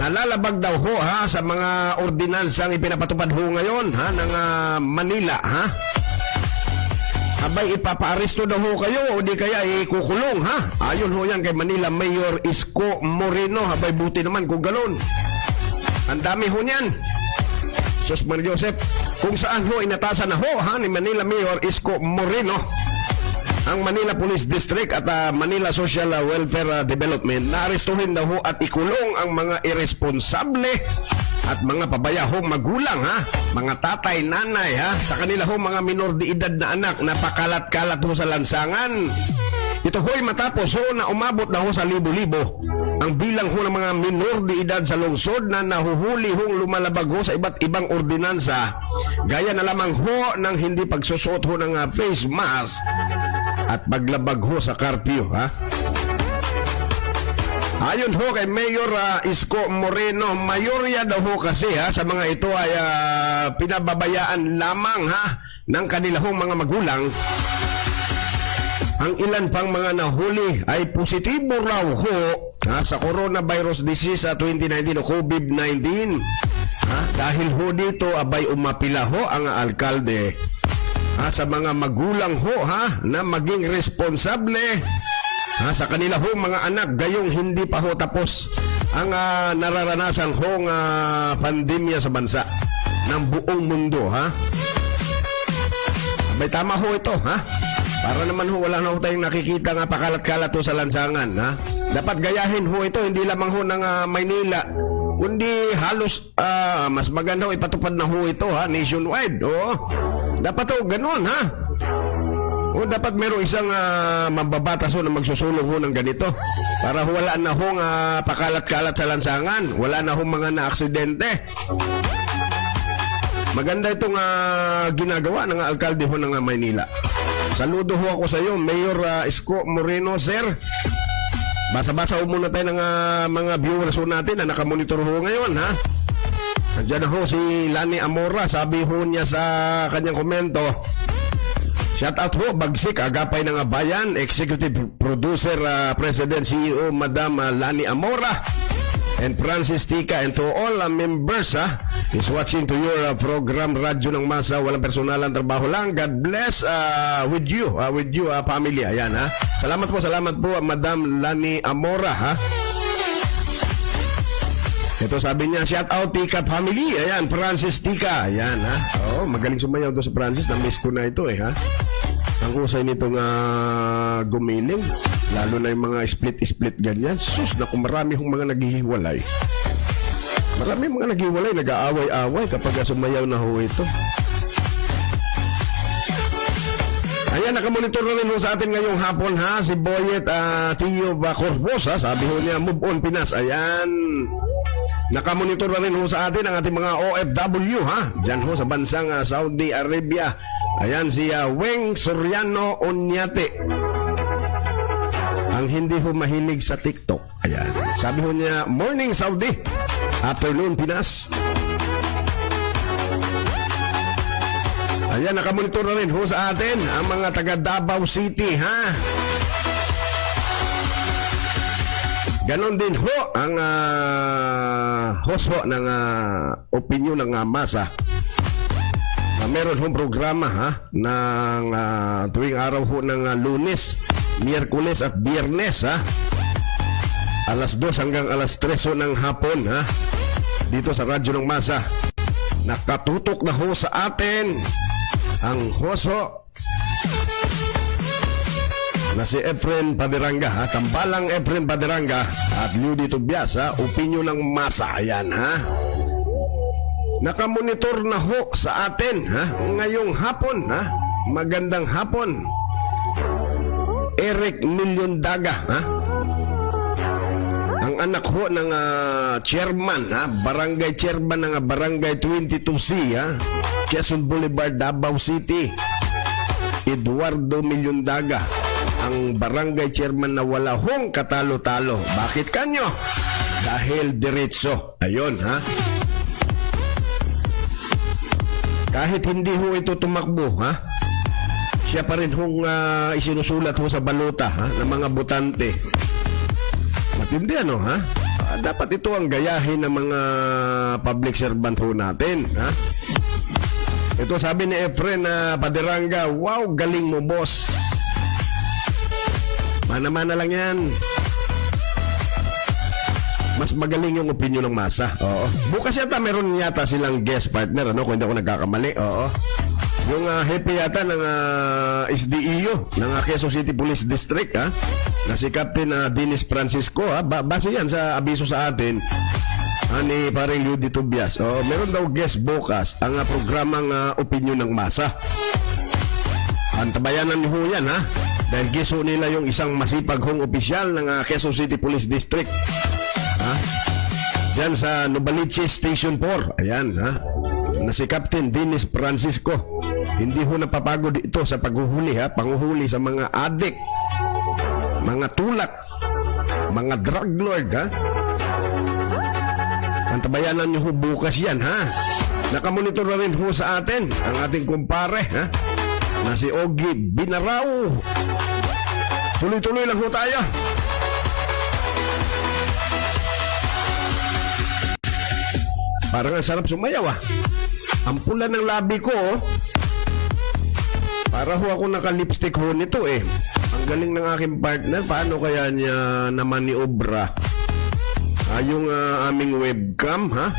Nalalabag daw ho ha sa mga ordinansang ipinapatupad ho ngayon ha ng Manila ha. Abay ipapaaresto daw ho kayo o di kaya ikukulong ha. Ayon ho yan kay Manila Mayor Isko Moreno. Abay buti naman kung galon. Ang dami ho niyan. Sus Maria Joseph, kung saan ho inatasan na ho ha ni Manila Mayor Isko Moreno ang Manila Police District at Manila Social Welfare Development na arestuhin daw ho at ikulong ang mga irresponsable at mga pabayahong magulang ha, mga tatay, nanay ha, sa kanila ho mga minor de edad na anak na pakalat-kalat ho sa lansangan. Ito ho'y matapos ho na umabot na ho sa libo-libo ang bilang ho ng mga minor de edad sa lungsod na nahuhuli hong lumalabag ho sa iba't ibang ordinansa. Gaya na lamang ho ng hindi pagsusuot ho ng face mask at paglabag ho sa curfew ha. Ayon ho kay Mayor Isko Moreno, mayorya daw ho kasi ha sa mga ito ay pinababayaan lamang ha ng kanilang mga magulang. Ang ilan pang mga nahuli ay positibo raw ho ha, sa coronavirus disease 2019 o COVID-19. Ha? Dahil ho dito abay umapila ho ang alkalde ha, sa mga magulang ho ha, na maging responsable ha, sa kanila ho mga anak gayong hindi pa ho tapos ang nararanasan hong pandemya sa bansa ng buong mundo ha. Abay tama ho ito ha. Para naman ho, wala na ho tayong nakikita nga pakalat-kalat ho sa lansangan, ha? Dapat gayahin ho ito, hindi lamang ho ng Maynila, kundi halos, mas maganda ho, ipatupad na ho ito, ha? Nationwide, oo. Dapat ho, ganun, ha? O dapat merong isang mababatas ho na magsusulong ho ng ganito. Para ho, wala na ho pakalat-kalat sa lansangan, wala na ho mga na-aksidente. Maganda itong ginagawa ng alkalde ho ng Maynila. Saludo ho ako sa iyo, Mayor Isko Moreno, sir. Basa-basa ho muna tayo ng mga viewers ho natin na nakamonitor ho ngayon, ha? Nandiyan ho si Lani Amora, sabi ho niya sa kanyang komento. Shout out ho, Bagsik, Agapay ng Bayan, Executive Producer, President, CEO, Madam Lani Amora, and Francis Tika, and to all members is watching to your program Radyo ng Masa, walang personalan, trabaho lang. God bless with you family. Ayan ha. Salamat po Madam Lani Amora ha. Ito sabi niya, shout out Tika family. Ayan, Francis Tika. Ayan ha. Oh, magaling sumayaw to si Francis. Na-miss ko na ito ha. Ang kusay nitong gumiling, lalo na yung mga split ganyan. Sus, naku, marami hong mga naghihiwalay. Marami mga naghihiwalay, nag-aaway-away kapag sumayaw na ho ito. Ayan, nakamonitor na rin ho sa atin ngayong hapon ha, si Boyet Tio Corpus ha, sabi ho niya, move on Pinas. Ayan, nakamonitor na rin ho sa atin ang ating mga OFW ha, dyan ho sa bansang Saudi Arabia. Ayan si Weng Soriano Onyate. Ang hindi ho mahilig sa TikTok. Ayan. Sabi ho niya, morning Saudi, afternoon Pinas. Ayan, nakamonitor na rin ho sa atin ang mga taga Davao City ha. Ganon din ho ang host ho ng opinion ng masa. Meron hong programa ha ng tuwing araw ho ng Lunes, Miyerkules at Biyernes ha. Alas 2 hanggang alas 3 ho ng hapon ha. Dito sa Radyo ng Masa. Nakatutok na ho sa atin ang host ho na si Efren Paderanga ha. Tambalang Efren Paderanga at Ludi Tobias ha. Opinion ng Masa. Ayan ha. Nakamonitor na ho sa atin ha ngayong hapon ha. Magandang hapon. Eric Milyondaga ha. Ang anak ho ng chairman ha, barangay chairman ng barangay 22C ha, Quezon Boulevard, Davao City. Eduardo Milyondaga, ang barangay chairman na wala hong katalo-talo. Bakit kanyo? Dahil diretso. Ayun ha. Kahit hindi ho ito tumakbo, ha? Siya pa rin hong isinusulat ho sa baluta, ha? Ng mga botante. Matindi ano, ha? Dapat ito ang gayahin ng mga public servant ho natin. Ha? Ito sabi ni Efren na Paderanga, wow, galing mo boss. Mana-mana lang yan. Mas magaling yung opinion ng masa. Oo. Bukas yata meron yata silang guest partner, ano? Kung hindi ako nagkakamali. Oo. Yung hepe yata ng SDEU, ng Quezon City Police District, ha? Na si Captain Dennis Francisco, ha? Base yan sa abiso sa atin ni parang Ludi Tobias. Meron daw guest bukas ang programang opinion ng masa. Antabayanan niyo ho yan, ha? Dahil giso nila yung isang masipag hong opisyal ng Quezon City Police District. Ha? Diyan sa Novaliches Station 4. Ayan, ha? Na si Captain Dennis Francisco. Hindi ho napapagod ito sa paghuhuli, ha? Panghuhuli sa mga adik, mga tulak, mga drug lord, ha? Antabayanan niyo ho bukas yan, ha? Nakamonitor na rin ho sa atin ang ating kumpare, ha? Na si Ogie Binarao. Tuloy-tuloy lang ho tayo. Parang ang sarap sumayaw, ah. Ang pula ng labi ko, oh. Para ho ako naka-lipstick ho nito, eh. Ang galing ng aking partner. Paano kaya niya naman ni Obra? Yung aming webcam, ha?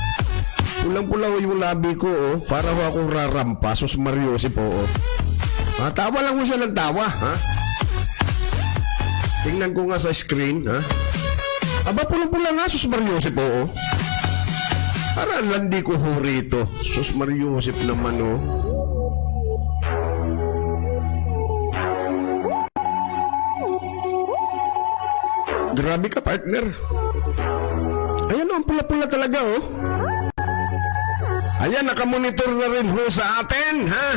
Pulang-pula ho yung labi ko, oh. Para ho akong rarampa. Sus Mariosi po, oh. Tawa lang ho siya ng tawa, ha? Tingnan ko nga sa screen, ha? Aba, pulang-pula nga, Sus Mariosi po, oh. Para landi ko ho rito. Sus Mariosip naman, oh. Grabe ka, partner. Ayan, oh, ang pula-pula talaga, oh. Ayan, nakamonitor na rin ho sa atin, ha?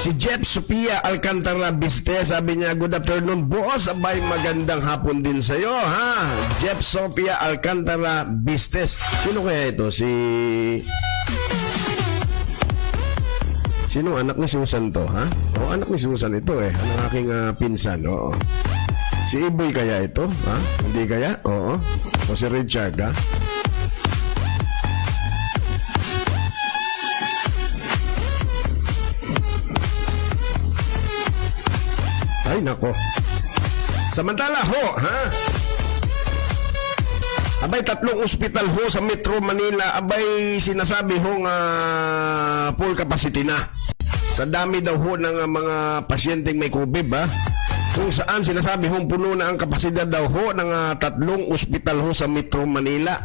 Si Jeff Sophia Alcantara Biste, sabi niya, good afternoon, boss. Abay, magandang hapon din sa'yo, ha? Jeff Sophia Alcantara Bistes. Sino kaya ito? Sino anak ni Susan to, ha? Anak ni Susan ito, eh. Ang aking pinsan, oo. Si Iboy kaya ito, ha? Hindi kaya? Oo. O si Richard, ha? Ay, nako. Samantala ho, ha? Abay, 3 ospital ho sa Metro Manila. Abay, sinasabi ho nga full capacity na. Sa dami daw ho ng mga pasyenteng may COVID, ha? Kung saan sinasabi ho puno na ang kapasidad daw ho ng 3 ospital ho sa Metro Manila.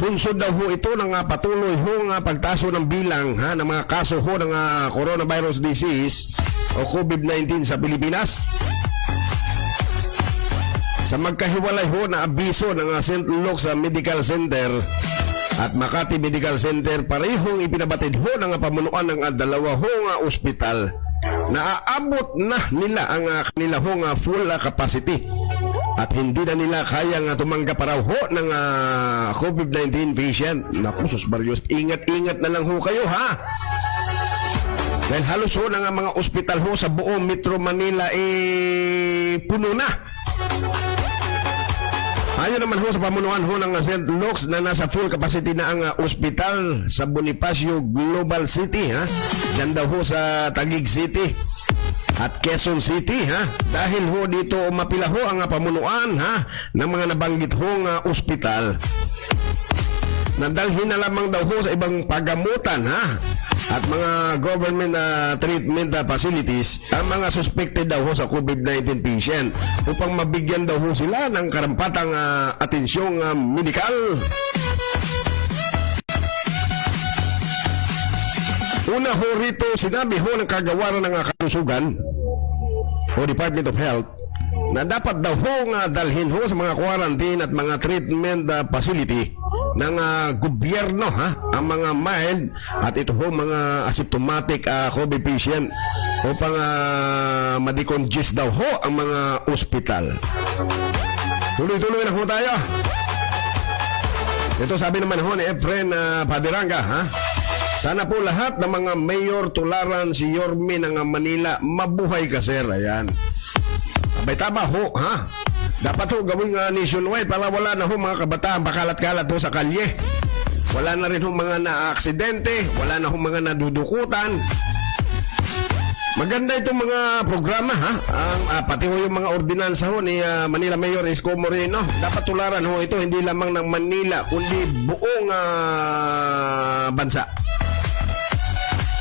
Bunsod daw ho ito ng patuloy ho nga pagtaso ng bilang, ha, ng mga kaso ho ng coronavirus disease o COVID-19 sa Pilipinas. Sa magkahiwalay ho na abiso ng St. Luke's Medical Center at Makati Medical Center, parehong ipinabatid ho ng pamunuan ng 2 ho nga ospital na aabot na nila ang kanila ho nga full capacity at hindi na nila kaya nga tumanggap paraw ho ng COVID-19 patient. Naku, sus Barrios, ingat-ingat na lang ho kayo, ha? Dahil halos ho ng mga ospital ho sa buong Metro Manila puno na. Ayon naman ho sa pamunuan ho ng St. Luke's na nasa full capacity na ang ospital sa Bonifacio Global City, ha? Diyan daw ho sa Taguig City at Quezon City, ha? Dahil ho dito mapila ho ang pamunuan, ha, ng mga nabanggit ho nga ospital. Nandalhin na lamang daw ho sa ibang pagamutan, ha, at mga government treatment facilities ang mga suspected daw ho sa COVID-19 patient upang mabigyan daw ho sila ng karampatang atensyong medikal. Una ho rito, sinabi ho ng kagawaran ng kalusugan o Department of Health na dapat daw ho nga dalhin ho sa mga quarantine at mga treatment facility ng gobyerno, ha, ang mga mild at ito ho mga asymptomatic COVID patient upang madecongest daw ho ang mga ospital. Tuloy-tuloy na ho tayo. Ito sabi naman ho ni Efren Paderanga, ha? Sana po lahat ng mga mayor tularan si Yorme ng Manila. Mabuhay ka, sir. Ayan. Abay, tama ho, ha? Dapat ho gawing nationwide para wala na ho mga kabataan pakalat-kalat ho sa kalye. Wala na rin ho mga na-aksidente, wala na ho mga nadudukutan. Maganda itong mga programa ha. Pati ho yung mga ordinansa ho ni Manila Mayor Isko Moreno. Dapat tularan ho ito hindi lamang ng Manila kundi buong bansa.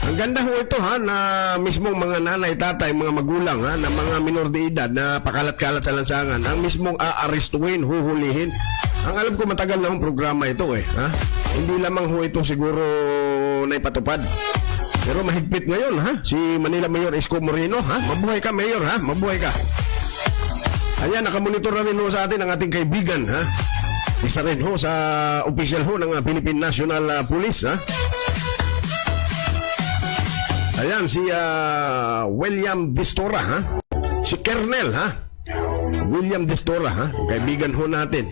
Ang ganda ho ito ha na mismong mga nanay, tatay, mga magulang ha na mga minor de edad na pakalat-kalat sa lansangan ang mismong aarestuhin, huhulihin. Ang alam ko matagal na hong programa ito ha. Hindi lamang ho ito siguro na ipatupad. Pero mahigpit ngayon ha si Manila Mayor Isko Moreno ha. Mabuhay ka Mayor ha, mabuhay ka. Ayan, nakamonitor na rin ho sa atin ang ating kaibigan ha. Isa rin ho sa official ho ng Philippine National Police ha. Ayan, si William Distora, ha? Si Kernel, ha? William Distora, ha? Kaibigan ho natin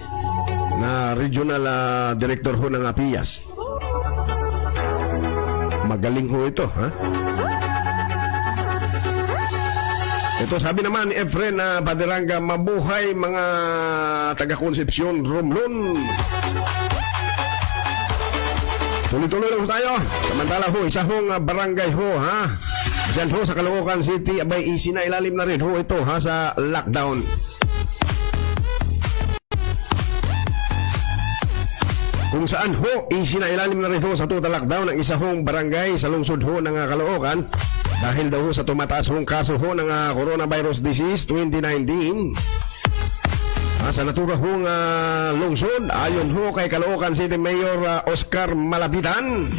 na regional director ho ng APIAS. Magaling ho ito, ha? Ito, sabi naman ni Efren na Paderanga, mabuhay mga taga-Concepcion, Romlon. Tuloy-tuloy lang ho tayo. Samantala ho, isa hong barangay ho ha. Diyan ho sa Caloocan City, abay isinailalim na rin ho ito ha sa lockdown. Kung saan ho, isinailalim na rin ho sa total lockdown ang isa hong barangay sa lungsod ho ng Caloocan dahil daw ho sa tumataas hong kaso ho ng coronavirus disease 2019. Sa natura hong lungsod, ayon ho kay Caloocan City Mayor Oscar Malapitan,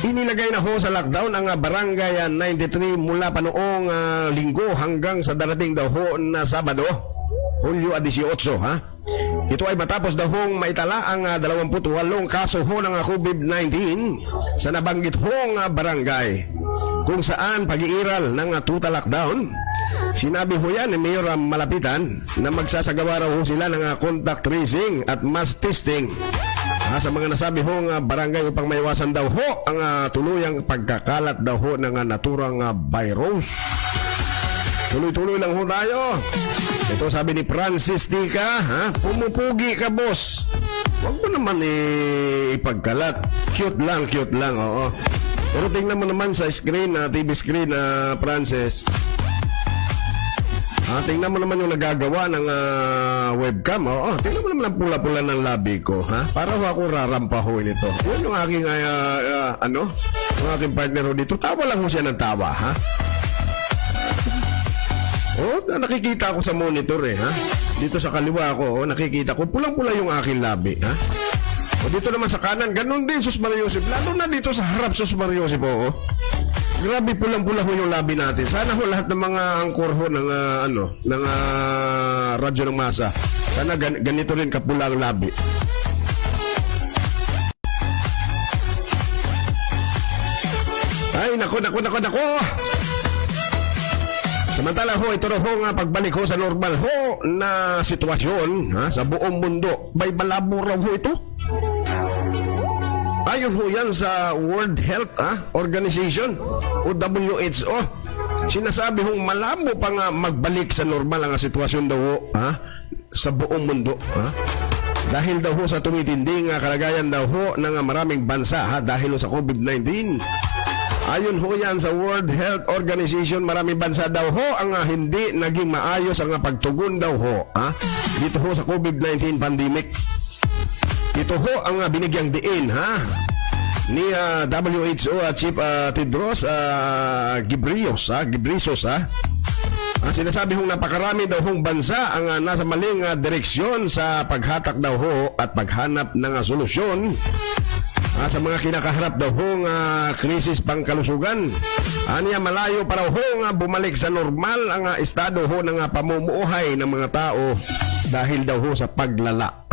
inilagay na ho sa lockdown ang barangay 93 mula pa noong linggo hanggang sa darating daw ho na Sabado, Hulyo 18 ha. Ito ay matapos daw hong maitala ang 28 kaso ho ng COVID-19 sa nabanggit hong barangay kung saan pag-iiral ng total lockdown. Sinabi ho yan ni Mayor Malapitan na magsasagawa raw ho sila ng contact tracing at mass testing sa mga nasabi hong barangay upang maiwasan daw ho ang tuluyang pagkakalat daw ho ng naturang virus. Tuloy-tuloy lang ho tayo. Ito sabi ni Francis Tika, ha? Pumupugi ka boss. Huwag mo naman ipagkalat. Cute lang, oo. Pero tingnan mo naman sa screen, TV screen, Francis. Tingnan mo naman yung nagagawa ng webcam. Oo, tingnan mo naman ang pula-pula ng labi ko. Ha? Para ho ako rarampahuin ito. Yun yung aking, yung aking partner ho dito. Tawa lang ho siya ng tawa, ha? Oh, nakikita ko sa monitor ha. Dito sa kaliwa ko, nakikita ko. Pulang-pula yung aking labi, ha? O dito naman sa kanan, ganun din, Sus Maria Joseph. Lalo na dito sa harap, Sus Maria Joseph, oo. Grabe, pulang-pula ho yung labi natin. Sana ho lahat ng mga angkor ho ng radyo ng masa. Sana ganito rin kapula ang labi. Ay, nako. Samantala ho, ito ho nga pagbalik ho sa normal ho na sitwasyon sa buong mundo. May malabo raw ho ito. Ayon ho yan sa World Health Organization o WHO. Sinasabi hong malabo pa nga magbalik sa normal ang sitwasyon daw ho sa buong mundo. Dahil daw ho sa tumitinding kalagayan daw ho ng maraming bansa dahil ho sa COVID-19. Ayon ho yan sa World Health Organization, maraming bansa daw ho ang hindi naging maayos ang pagtugon daw ho dito ho sa COVID-19 pandemic. Ito ho ang binigyang diin ni WHO Chief Tedros Ghebreyesus. Sinasabi hong napakarami daw hong bansa ang nasa maling direksyon sa paghatak daw ho at paghanap ng solusyon sa mga kinakaharap daw hong krisis pangkalusugan. Aniya malayo para hong bumalik sa normal ang estado ho ng pamumuhay ng mga tao dahil daw ho sa paglala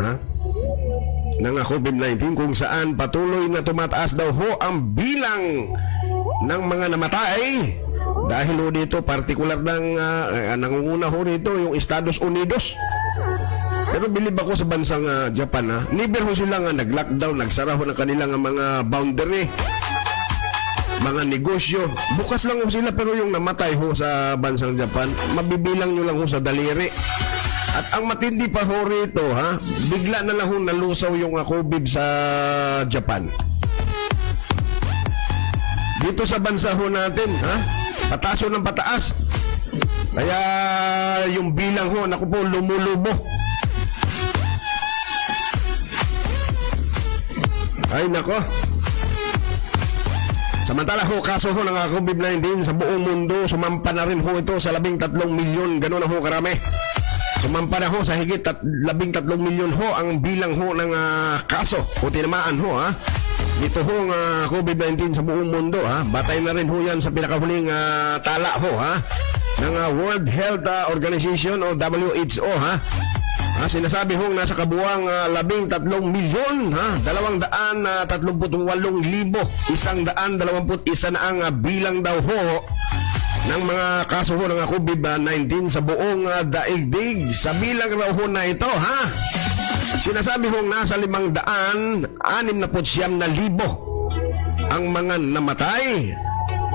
ng COVID-19 kung saan patuloy na tumataas daw ho ang bilang ng mga namatay dahil ho dito partikular ng nangunguna ho dito yung Estados Unidos. Pero bilib ako sa bansang Japan never ho sila nag-lockdown, nagsara ho ng kanilang mga boundary, mga negosyo. Bukas lang ho sila pero yung namatay ho sa bansang Japan, mabibilang nyo lang ho sa daliri. At ang matindi pa ho rito, ha, bigla na lang ho nalusaw yung COVID sa Japan. Dito sa bansa ho natin, ha, pataas ho ng pataas. Kaya yung bilang ho, naku po, lumulubo. Ay, nako. Samantala ho, kaso ho ng COVID-19 sa buong mundo, sumampa na rin ho ito sa 13 milyon. Ganun na ho karami. Sumampa na ho sa higit 13 milyon ho ang bilang ho ng kaso o tinamaan ho, ha. Dito ho ang COVID-19 sa buong mundo, ha. Batay na rin ho yan sa pinakahuling tala ho, ha, ng World Health Organization o WHO, ha. Sinasabi hong nasa kabuang 13 milyon, ha, 238,121 na ang bilang daw ho ng mga kaso ho ng COVID-19 sa buong daigdig. Sa bilang raw ho na ito, ha, sinasabi hong nasa 569,000 ang mga namatay,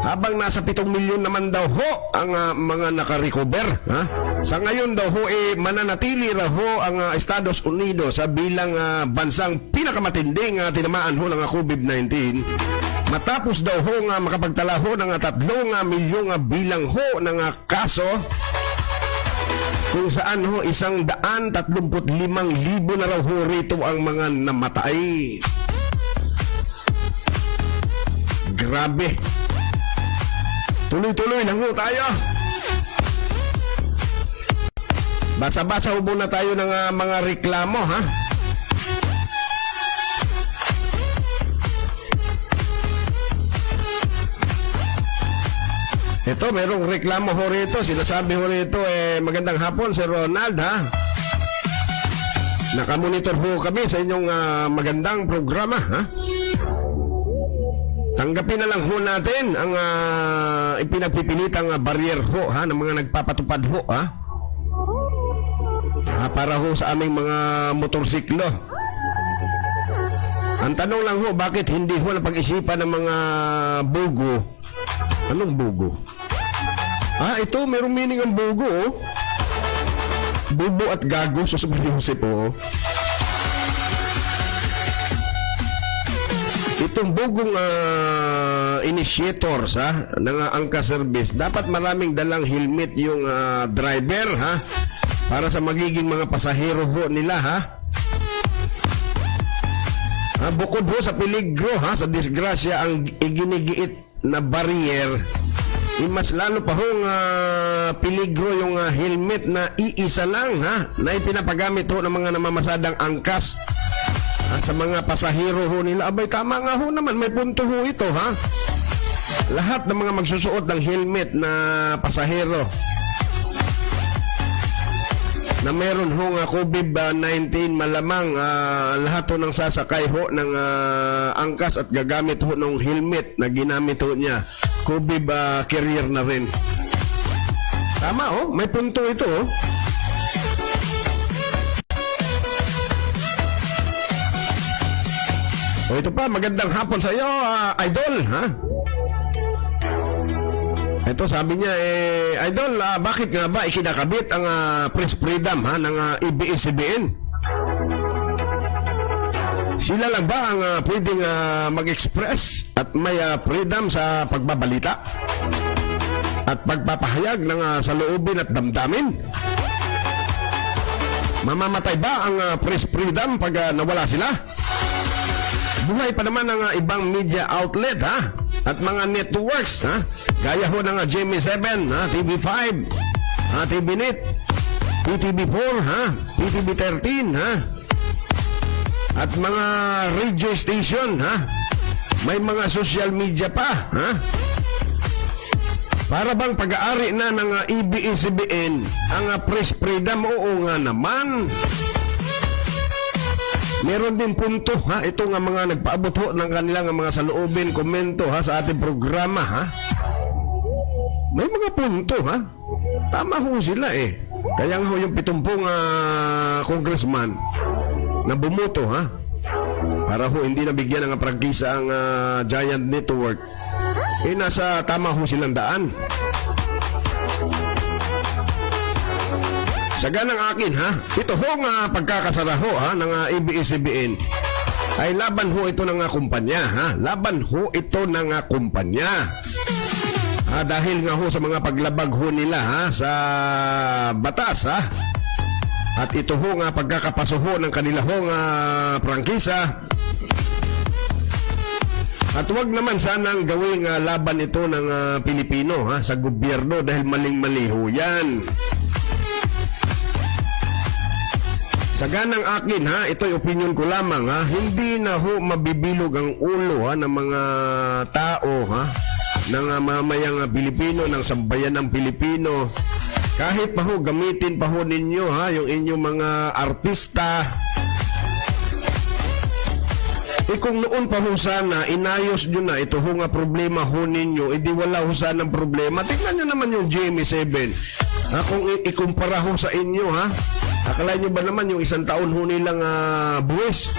habang nasa 7 milyon naman daw ho ang mga nakarecover, ha? Sa ngayon daw ho, mananatili raw ho ang Estados Unidos sa bilang bansang pinakamatinding tinamaan ho ng COVID-19. Matapos daw ho makapagtala ho ng 3 milyong bilang ho ng kaso, kung saan ho 135,000 na raw ho rito ang mga namatay. Grabe. Tuloy-tuloy lang ho tayo. Basa-basa ho muna tayo ng mga reklamo, ha. Ito, merong reklamo ho rito. Sinasabi ho rito, magandang hapon, Sir Ronald, ha. Nakamonitor ho kami sa inyong magandang programa, ha. Tanggapin na lang ho natin ang ipinagpipilitang barrier ho, ha, ng mga nagpapatupad ho, ha. Para ho sa aming mga motorsiklo. Ang tanong lang ho, bakit hindi ho napag-isipan ng mga bugo? Anong bugo? Ito, merong meaning ang bugo, oh. Bubo at gago, susubuhin po. Itong bugong initiators, ha, ng angka service, dapat maraming dalang helmet yung driver, ha, para sa magiging mga pasahero ho nila, ha. Bukod ho sa peligro, ha, sa disgrasya ang iginigiit na barrier, mas lalo pa hong peligro yung helmet na iisa lang, ha, na ipinapagamit ho ng mga namamasadang angkas sa mga pasahero ho nila. Abay, tama nga ho naman, may punto ho ito, ha. Lahat ng mga magsusuot ng helmet na pasahero na meron ho nga COVID-19, malamang lahat ho ng sasakay ho ng angkas at gagamit ho ng helmet na ginamit ho niya, COVID carrier na rin. Tama, oh, may punto ito, oh. O ito pa, magandang hapon sa iyo, Idol, ha? Ito, sabi niya, Idol, bakit nga ba ikinakabit ang press freedom, ha, ng ABS-CBN? Sila lang ba ang pwedeng mag-express at may freedom sa pagbabalita at pagpapahayag ng saloobin at damdamin? Mamamatay ba ang press freedom pag nawala sila? Buhay pa naman ang ibang media outlet, ha, at mga networks, ha, gaya ho ng GMA7, ha, TV5, ha, TVNet, PTV4, ha, PTV13, ha, at mga radio station, ha, may mga social media pa, ha. Para bang pag-aari na ng ABS-CBN ang press freedom? Oo nga naman. Meron din punto, ha, ito nga mga nagpaabot ho ng kanilang mga saloobin, komento, ha, sa ating programa, ha. May mga punto, ha. Tama ho sila, eh. Kaya nga ho yung 70 congressman na bumuto, ha, para ho hindi nabigyan ng prangkisa ang Giant Network, nasa tama ho silang daan. Sa ganang akin ha, ito ho nga pagkakasara ho ha ng ABS-CBN ay laban ho ito ng kumpanya ha. Laban ho ito ng kumpanya. Dahil nga ho sa mga paglabag ho nila ha sa batas ha. At ito ho nga pagkakapaso ho ng kanila ho nga prangkisa. At huwag naman sanang gawing laban ito ng Pilipino ha, sa gobyerno dahil maling-mali ho yan. Sa ganang akin ha, ito'y opinion ko lamang ha, hindi na ho mabibilog ang ulo ha, ng mga tao ha, ng mamayang Pilipino, ng sambayan ng Pilipino. Kahit pa ho, gamitin pa ho ninyo ha, yung inyong mga artista. Kung noon pa ho sana, inayos nyo na, ito ho nga problema ho ninyo, edi wala ho sana ng problema. Tingnan nyo naman yung GMA7. Kung ikumpara ho sa inyo ha, akala nyo ba naman yung isang taon ho nilang buwis?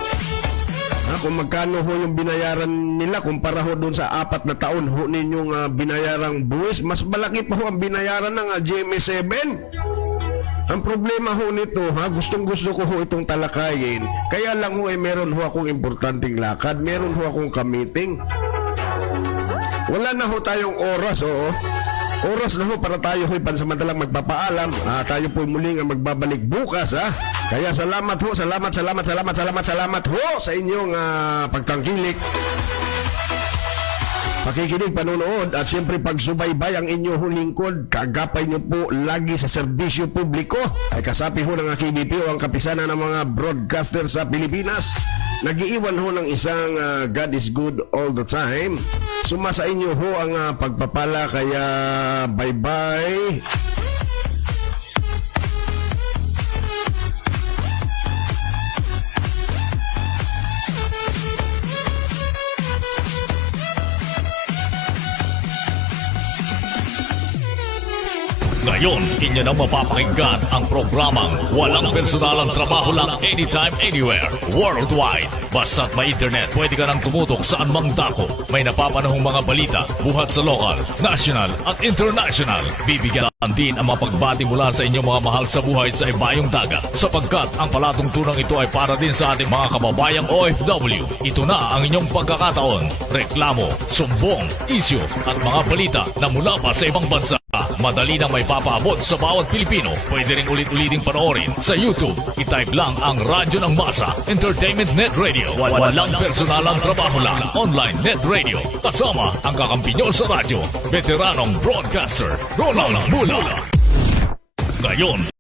Kung magkano ho yung binayaran nila kumpara ho doon sa 4 na taon ho ninyong binayarang buwis, mas malaki pa ho ang binayaran ng GMA7. Ang problema ho nito ha, gustong gusto ko ho itong talakayin. Kaya lang ho meron ho akong importanteng lakad, meron ho akong ka-meeting. Wala na ho tayong oras Oras na ho para tayo ho'y pansamantalang magpapaalam. Tayo po muling magbabalik bukas ha. Kaya salamat ho, salamat ho sa inyong pagtangkilik, pakikinig, panonood at siyempre pagsubaybay ang inyong lingkod. Kaagapay nyo po lagi sa serbisyo publiko. Ay kasapi ho ng KBPO ang kapisanan ng mga broadcaster sa Pilipinas. Nag-iiwan ho ng isang God is good all the time. Suma sa inyo ho ang pagpapala, kaya bye-bye. Ngayon, inyo na mapapakinggan ang programang walang personalang trabaho lang anytime, anywhere, worldwide. Basta't may internet, pwede ka nang tumutok saan mang dako. May napapanahong mga balita, buhat sa lokal, national at international. Bibigyan din ang mapagbati mula sa inyong mga mahal sa buhay sa ibayong dagat. Sapagkat ang palatungtunang ito ay para din sa ating mga kababayang OFW. Ito na ang inyong pagkakataon. Reklamo, sumbong, issue at mga balita na mula pa sa ibang bansa. Madali nang may papaabot sa bawat Pilipino. Pwede rin ulit-uliting panoorin sa YouTube. I-type lang ang Radyo ng Masa, Entertainment Net Radio. Walang personalang trabaho lang, online net radio. Kasama ang kakampi nyo sa radyo, veteranong broadcaster, Ronald Mula. Ngayon,